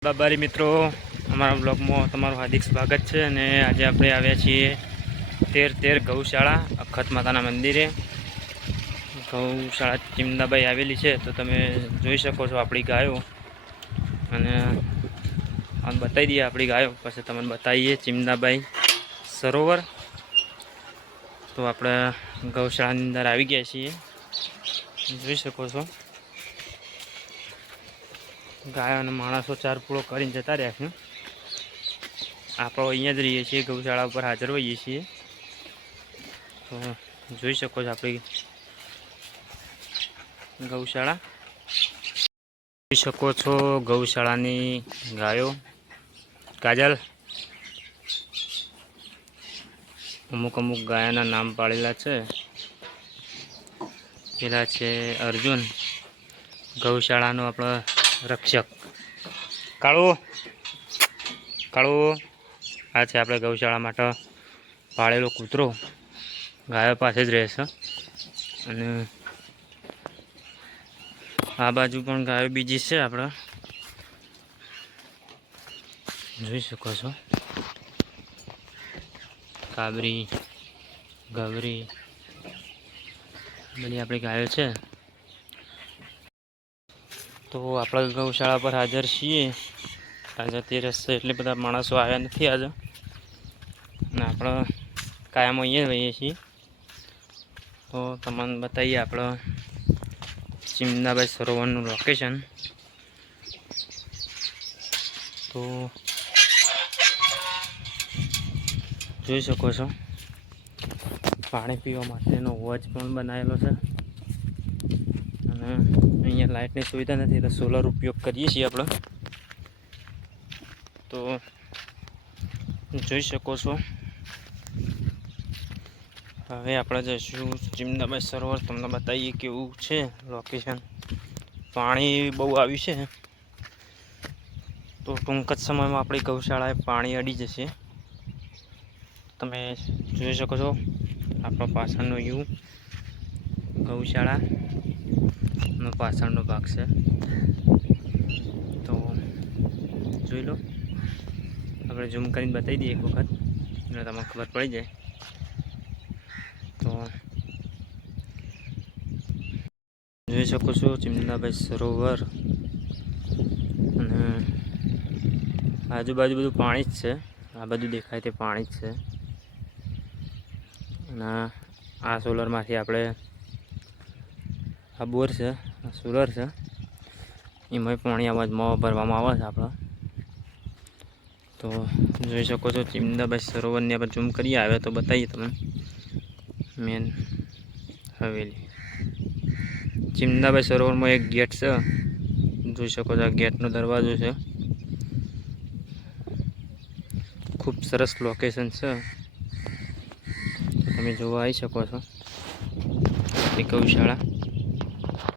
બાબારી મિત્રો, અમારા બ્લોગમાં તમારું હાર્દિક સ્વાગત છે. અને આજે આપણે આવ્યા છીએ 13 ગૌશાળા અખત માતાના મંદિરે. ગૌશાળા ચિમદાબાઈ આવેલી છે, તો તમે જોઈ શકો છો આપણી ગાયો. અને આમ બતાવી દઈએ આપણી ગાયો, પછી તમને બતાવીએ ચિમદાબાઈ સરોવર. તો આપણે ગૌશાળાની અંદર આવી ગયા છીએ, જોઈ શકો છો. ગાયો અને માણસો ચાર પૂળો કરીને જતા રહ્યા છે. આપણે અહીંયા જ રહીએ છીએ, ગૌશાળા ઉપર હાજર હોઈએ છીએ. તો જોઈ શકો છો આપણી ગૌશાળા. જોઈ શકો છો ગૌશાળાની ગાયો. કાજલ, અમુક ગાયોના નામ પાડેલા છે. પેલા છે અર્જુન, ગૌશાળાનો આપણો રક્ષક. કાળું આ છે આપણે ગૌશાળા માટે પાળેલો કૂતરો. ગાયો પાસે જ રહેશે. અને આ બાજુ પણ ગાયો બીજી છે આપણે, જોઈ શકો છો. કાબરી, ગવરી, બધી આપણી ગાયો છે. તો આપણે ગૌશાળા પર હાજર છીએ. આજે 13 છે એટલે બધા માણસો આવ્યા નથી આજે. અને આપણે કાયમ અહીંયા રહીએ છીએ. તો તમને બતાવીએ આપણે ચિમદાબાઈ સરોવરનું લોકેશન. તો જોઈ શકો છો પાણી પીવા માટેનો વોચ પણ બનાવેલો છે. અને અહીંયા લાઇટની સુવિધા નથી, એટલે સોલર ઉપયોગ કરીએ છીએ આપણે. તો જોઈ શકો છો. હવે આપણે જઈશું ચિમદાબાઈ સરોવર, તમને બતાવીએ કેવું છે લોકેશન. પાણી બહુ આવ્યું છે, તો ટૂંક જ સમયમાં આપણી ગૌશાળાએ પાણી અડી જશે. તમે જોઈ શકો છો આપણો પાછળનો વ્યૂ, ગૌશાળાનો પાછળનો ભાગ છે. તો જોઈ લો, આપણે ઝૂમ કરીને બતાવી દઈએ એક વખત, એટલે તમને ખબર પડી જાય. તો જોઈ શકો છો ચિમદાબાઈ સરોવર. અને આજુબાજુ બધું પાણી જ છે. આ બધું દેખાય તે પાણી જ છે. અને આ સોલરમાંથી આપણે, આ બોર છે, આ સોલર છે, એમાં પાણી અવાજમાં ભરવામાં આવે છે આપણે. તો જોઈ શકો છો ચિમદાબાઈ સરોવરની આપણે ઝૂમ કરીએ આવે તો બતાવીએ તમને. મેન હવેલી ચિમદાબાઈ સરોવરમાં એક ગેટ છે, જોઈ શકો છો. આ ગેટનો દરવાજો છે. ખૂબ સરસ લોકેશન છે, તમે જોવા આવી શકો છો. ગૌશાળા